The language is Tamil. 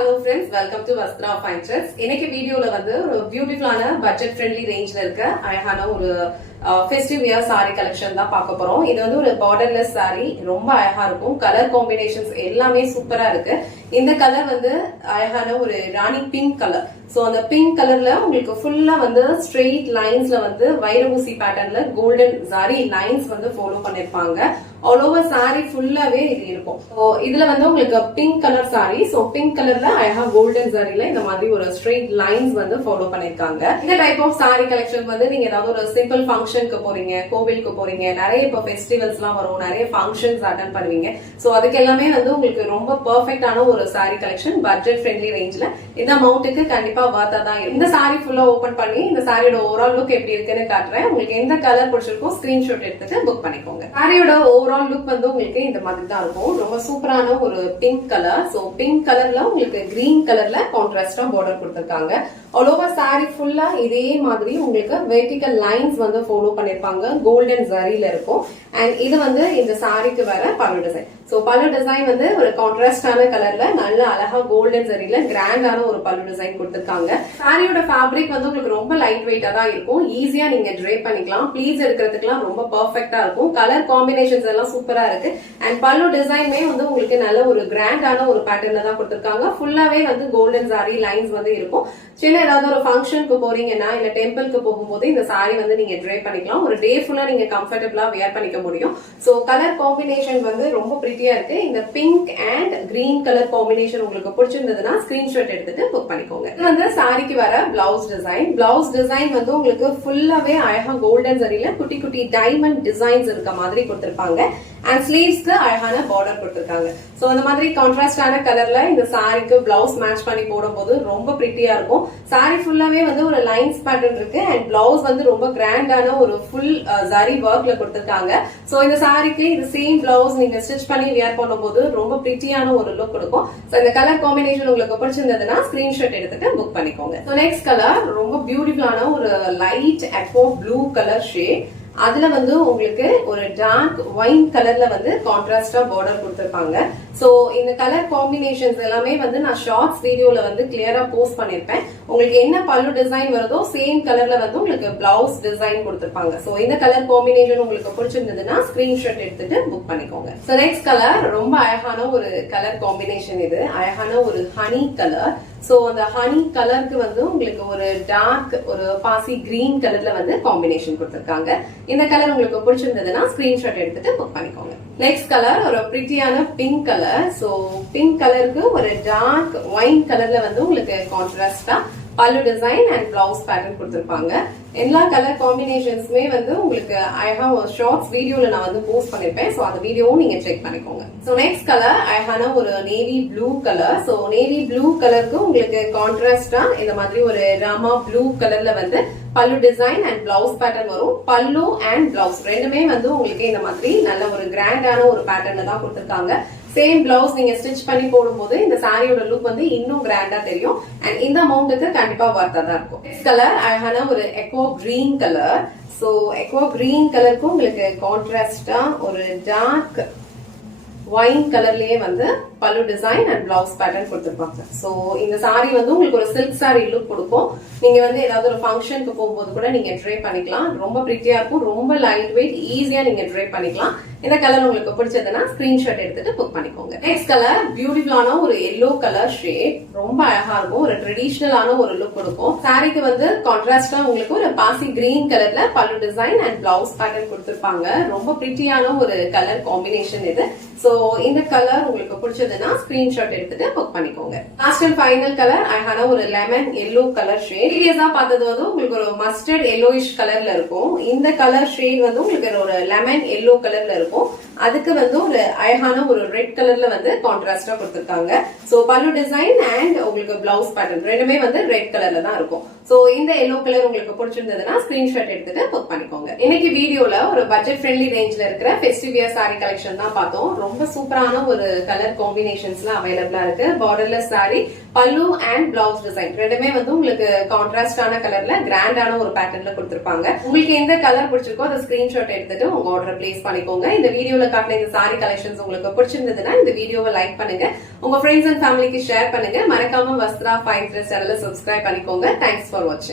Hello friends, welcome to Vastra Fine Threads. இன்னைக்கு வீடியோல வந்து ஒரு பியூட்டிஃபுல்லான பட்ஜெட் ஃப்ரெண்ட்லி ரேஞ்ச்ல இருக்க அழகான ஒரு ஃபெஸ்டிவ் வியர் சாரி கலெக்ஷன் தான் பார்க்க போறோம். இது வந்து ஒரு பார்டர்லெஸ் சாரி, ரொம்ப அழகா இருக்கும். கலர் காம்பினேஷன்ஸ் எல்லாமே சூப்பரா இருக்கு. இந்த கலர் வந்து அழகான ஒரு ராணி பிங்க் கலர். சோ அந்த பிங்க் கலர்ல உங்களுக்கு ஃபுல்லா வந்து ஸ்ட்ரெயிட் லைன்ஸ்ல வந்து வைரமுசி பேட்டர்ன்ல கோல்டன் சாரி லைன்ஸ் வந்து ஃபாலோ பண்ணிருப்பாங்க. ஆல் ஓவர் சாரி ஃபுல்லாவே இது இருக்கும். சோ இதுல வந்து உங்களுக்கு pink colour sorry, so pink கலர்ல அழகா கோல்டன் சாரில இந்த மாதிரி ஒரு ஸ்ட்ரெயிட் லைன்ஸ் வந்து ஃபாலோ பண்ணிருக்காங்க. இந்த டைப் ஆஃப் சாரி கலெக்ஷன் வந்து நீங்க ஏதாவது ஒரு சிம்பிள் ஃபங்க்ஷனுக்கு போறீங்க, கோவிலுக்கு போறீங்க, நிறைய இப்போ ஃபெஸ்டிவல்ஸ் எல்லாம் வரும், நிறைய ஃபங்க்ஷன்ஸ் அட்டென்ட் பண்ணுவீங்க. சோ அதுக்கு எல்லாமே வந்து உங்களுக்கு ரொம்ப பெர்ஃபெக்டான ஒரு சாரி கலெக்ஷன் பட்ஜெட் ஃப்ரெண்ட்லி ரேஞ்ச்ல இந்த அமௌண்ட்டுக்கு கண்டிப்பா வர்த்தா தான். இந்த சாரி ஃபுல்லா ஓபன் பண்ணி இந்த சாரியோட ஓவரால் லுக் எப்படி இருக்குன்னு காட்டுறேன். உங்களுக்கு எந்த கலர் பிடிச்சிருக்கோ ஸ்கிரீன்ஷாட் எடுத்துட்டு புக் பண்ணிக்கோங்க. சாரியோட ஓவரால் லுக் வந்து உங்களுக்கு இந்த மாதிரி தான் இருக்கும். ரொம்ப சூப்பரான ஒரு பிங்க் கலர். சோ பிங்க் கலர்ல உங்களுக்கு கிரீன் கலர்ல கான்ட்ராஸ்டா பார்டர் கொடுத்திருக்காங்க. ஆல் ஓவர் சாரி ஃபுல்லா இதே மாதிரி உங்களுக்கு வெர்டிகல் லைன்ஸ் வந்து ஃபாலோ பண்ணிருப்பாங்க. கோல்டன் ஜரியில இருக்கும். அண்ட் இது வந்து இந்த சாரிக்கு வர பல்லு டிசைன். சோ பல்லு டிசைன் வந்து ஒரு கான்ட்ராஸ்டான கலர்ல நல்ல அழகா கோல்டன் ஜரியில கிராண்டான ஒரு பல்லு டிசைன் கொடுத்திருக்காங்க. சாரியோட ஃபேப்ரிக் வந்து உங்களுக்கு ரொம்ப லைட் வெயிட்டா தான் இருக்கும். ஈஸியா நீங்க ட்ரேப் பண்ணிக்கலாம். ப்ளீஸ் எடுக்கிறதுக்குலாம் ரொம்ப பெர்ஃபெக்ட்டா இருக்கும். கலர் காம்பினேஷன்ஸ் எல்லாம் சூப்பரா இருக்கு. அண்ட் பல்லு டிசைனுமே வந்து உங்களுக்கு நல்ல ஒரு கிராண்டான ஒரு பேட்டர்ன்ல தான் கொடுத்திருக்காங்க. ஃபுல்லாவே வந்து கோல்டன் சாரி லைன்ஸ் வந்து இருக்கும். சின்ன ஏதாவது ஒரு ஃபங்க்ஷனுக்கு போறீங்கன்னா இல்ல டெம்பிளுக்கு போகும்போது இந்த சாரி வந்து நீங்க ட்ரேப் பண்ணிக்கலாம். ஒரு டே ஃபுல்லா நீங்க கம்ஃபர்டபிளா வேர் பண்ணிக்க முடியும். சோ கலர் காம்பினேஷன் வந்து ரொம்ப பிரிட்டியா இருக்கு. இந்த pink and green colour combination உங்களுக்கு பிடிச்சிருந்ததுன்னா ஸ்கிரீன்ஷாட் எடுத்துட்டு புக் பண்ணிக்கோங்க. இது வந்து சாரிக்கு வர பிளவுஸ் டிசைன். பிளவுஸ் டிசைன் வந்து உங்களுக்கு ஃபுல்லாவே அழகா கோல்டன் சரியில குட்டி குட்டி டைமண்ட் டிசைன்ஸ் இருக்க மாதிரி கொடுத்திருப்பாங்க. அண்ட் ஸ்லீவ்ஸ்க்கு அழகான பார்டர் கொடுத்திருக்காங்க. சோ அந்த மாதிரி கான்ட்ராஸ்டான கலர்ல இந்த சாரிக்கு பிளவுஸ் மேட்ச் பண்ணி போடும்போது ரொம்ப பிரிட்டியா இருக்கும். சாரி ஃபுல்லாவே வந்து ஒரு லைன்ஸ் பேட்டர்ன் இருக்கு. அண்ட் பிளவுஸ் வந்து ரொம்ப கிராண்டான ஒரு ஃபுல் ஜரி ஒர்க்ல கொடுத்திருக்காங்க. சோ இந்த சாரிக்கு இது சேம் பிளவுஸ் நீங்க ஸ்டிச் பண்ணி வியர் பண்ணும்போது ரொம்ப பிரிட்டியான ஒரு லுக் கொடுக்கும். சோ இந்த கலர் காம்பினேஷன் உங்களுக்கு பிடிச்சிருந்ததுன்னா ஸ்கிரீன்ஷாட் எடுத்துட்டு புக் பண்ணிக்கோங்க. சோ நெக்ஸ்ட் கலர் ரொம்ப பியூட்டிஃபுல்லான ஒரு light Aqua blue colour shade. அதுல வந்து உங்களுக்கு ஒரு டார்க் ஒயின் கலர்ல வந்து கான்ட்ராஸ்டா பார்டர் கொடுத்திருப்பாங்க. சோ இந்த கலர் காம்பினேஷன்ஸ் எல்லாமே வந்து நான் ஷார்ட்ஸ் வீடியோல வந்து கிளியரா போஸ்ட் பண்ணிருப்பேன். உங்களுக்கு என்ன பல்லு டிசைன் வருதோ சேம் கலர்ல வந்து உங்களுக்கு பிளவுஸ் டிசைன் கொடுத்திருப்பாங்க. சோ இந்த கலர் காம்பினேஷன் உங்களுக்கு பிடிச்சிருந்ததுன்னா ஸ்கிரீன்ஷாட் எடுத்துட்டு புக் பண்ணிக்கோங்க. சோ நெக்ஸ்ட் கலர் ரொம்ப அழகான ஒரு கலர் காம்பினேஷன். இது அழகான ஒரு ஹனி கலர். சோ அந்த ஹனி கலருக்கு வந்து உங்களுக்கு ஒரு டார்க் ஒரு பாசி கிரீன் கலர்ல வந்து காம்பினேஷன் கொடுத்திருக்காங்க. இந்த கலர் உங்களுக்கு பிடிச்சிருந்ததுன்னா ஸ்கிரீன்ஷாட் எடுத்துட்டு புக் பண்ணிக்கோங்க. நெக்ஸ்ட் கலர் ஒரு பிரிட்டியான பிங்க் கலர். சோ பிங்க் கலருக்கு ஒரு டார்க் ஒயின் கலர்ல வந்து உங்களுக்கு கான்ட்ராஸ்டா பல்லு டிசைன் அண்ட் பிளவுஸ் பேட்டர்ன் கொடுத்திருப்பாங்க. எல்லா கலர் காம்பினேஷன்ஸுமே வந்து உங்களுக்கு அழகா ஷார்ட்ஸ் வீடியோல நான் வந்து போஸ்ட் பண்ணிருப்பேன். சோ அந்த வீடியோவும் நீங்க செக் பண்ணிக்கோங்க. சோ நெக்ஸ்ட் கலர் அழகான ஒரு navy blue colour. So navy blue கலருக்கு உங்களுக்கு கான்ட்ராஸ்டா இந்த மாதிரி ஒரு ராமா ப்ளூ கலர்ல வந்து பல்லு டிசைன் அண்ட் பிளவுஸ் பேட்டர்ன் வரும். பல்லு அண்ட் பிளவுஸ் ரெண்டுமே வந்து உங்களுக்கு இந்த மாதிரி நல்ல ஒரு கிராண்டான ஒரு பேட்டர்ன்ல தான் கொடுத்திருக்காங்க. சேம் பிளவுஸ் நீங்க ஸ்டிச் பண்ணி போடும்போது இந்த சாரியோட லுக் வந்து இன்னும் கிராண்டா தெரியும். அண்ட் இந்த அமௌண்ட்டுக்கு கண்டிப்பா வர்த்தா தான் இருக்கும். நெக்ஸ்ட் கலர் அழகான ஒரு aqua green colour. So aqua green கலருக்கும் உங்களுக்கு கான்ட்ராஸ்டா ஒரு டார்க் ஒயின் கலர்லயே வந்து பல்லு டிசைன் அண்ட் பிளவுஸ் பேட்டர்ன் கொடுத்திருப்பாங்க. சோ இந்த சாரி வந்து உங்களுக்கு ஒரு சில்க் சாரி லுக் கொடுக்கும். நீங்க வந்து ஏதாவது ஒரு ஃபங்க்ஷனுக்கு போகும்போது கூட நீங்க ட்ரேப் பண்ணிக்கலாம். ரொம்ப பிரிட்டியா இருக்கும். ரொம்ப லைட் வெயிட், ஈஸியா நீங்க ட்ரேப் பண்ணிக்கலாம். இந்த கலர் உங்களுக்கு பிடிச்சதுன்னா ஸ்கிரீன்ஷாட் எடுத்துட்டு புக் பண்ணிக்கோங்க. நெக்ஸ்ட் கலர் பியூட்டிஃபுல்லான ஒரு எல்லோ கலர் ஷேட். ரொம்ப அழகா இருக்கும். ஒரு ட்ரெடிஷனலான ஒரு லுக் கொடுக்கும். சாரிக்கு வந்து கான்ட்ராஸ்டா உங்களுக்கு ஒரு பாசி கிரீன் கலர்ல பல்லு டிசைன் அண்ட் பிளவுஸ் பேட்டர்ன் கொடுத்திருப்பாங்க. ரொம்ப பிரிட்டியான ஒரு கலர் காம்பினேஷன் இது. சோ இந்த கலர் உங்களுக்கு பிடிச்சதுன்னா ஸ்கிரீன்ஷாட் எடுத்துட்டு புக் பண்ணிக்கோங்க. லாஸ்ட் அண்ட் ஃபைனல் கலர் அழகான ஒரு லெமன் எல்லோ கலர் ஷேட். ப்ரீவியஸா பார்த்தது வந்து உங்களுக்கு ஒரு மஸ்டர்ட் எல்லோயிஷ் கலர்ல இருக்கும். இந்த கலர் ஷேட் வந்து உங்களுக்கு ஒரு லெமன் எல்லோ கலர்ல இருக்கும். அதுக்கு வந்து ஒரு அழகான ஒரு ரெட் கலர்ல வந்து கான்ட்ராஸ்டா கொடுத்திருக்காங்க. சோ பல்லு டிசைன் அண்ட் உங்களுக்கு பிளவுஸ் பேட்டர்ன் ரெண்டுமே வந்து ரெட் கலர்ல தான் இருக்கும். சோ இந்த எல்லோ கலர் உங்களுக்கு பிடிச்சிருந்ததுன்னா ஸ்கிரீன்ஷாட் எடுத்துட்டு புக் பண்ணிக்கோங்க. இன்னைக்கு வீடியோல ஒரு பட்ஜெட் ஃப்ரெண்ட்லி ரேஞ்ச்ல இருக்கிற ஃபெஸ்டிவ் வியர் சாரி கலெக்ஷன் தான் பார்த்தோம். ரொம்ப சூப்பரான ஒரு கலர் காம்பினேஷன்ஸ்ல அவைலபிளா இருக்கு. பார்டர்லெஸ் சாரி, பல்லு அண்ட் பிளவுஸ் டிசைன் ரெண்டுமே வந்து உங்களுக்கு கான்ட்ராஸ்டான கலர்ல கிராண்டான ஒரு பேட்டர்ன்ல கொடுத்திருப்பாங்க. உங்களுக்கு எந்த கலர் பிடிச்சிருக்கோ அதை ஸ்கிரீன்ஷாட் எடுத்துட்டு உங்க ஆர்டர் பிளேஸ் பண்ணிக்கோங்க. இந்த வீடியோல காட்டின இந்த சாரி கலெக்ஷன்ஸ் உங்களுக்கு பிடிச்சிருந்ததுன்னா இந்த வீடியோவை லைக் பண்ணுங்க, உங்க ஃப்ரெண்ட்ஸ் அண்ட் ஃபேமிலிக்கு ஷேர் பண்ணுங்க. மறக்காம வஸ்த்ரா ஃபைன் த்ரெட்ஸ் சேனலை சப்ஸ்கிரைப் பண்ணிக்கோங்க. தேங்க்ஸ் ஃபார் வாட்சிங்.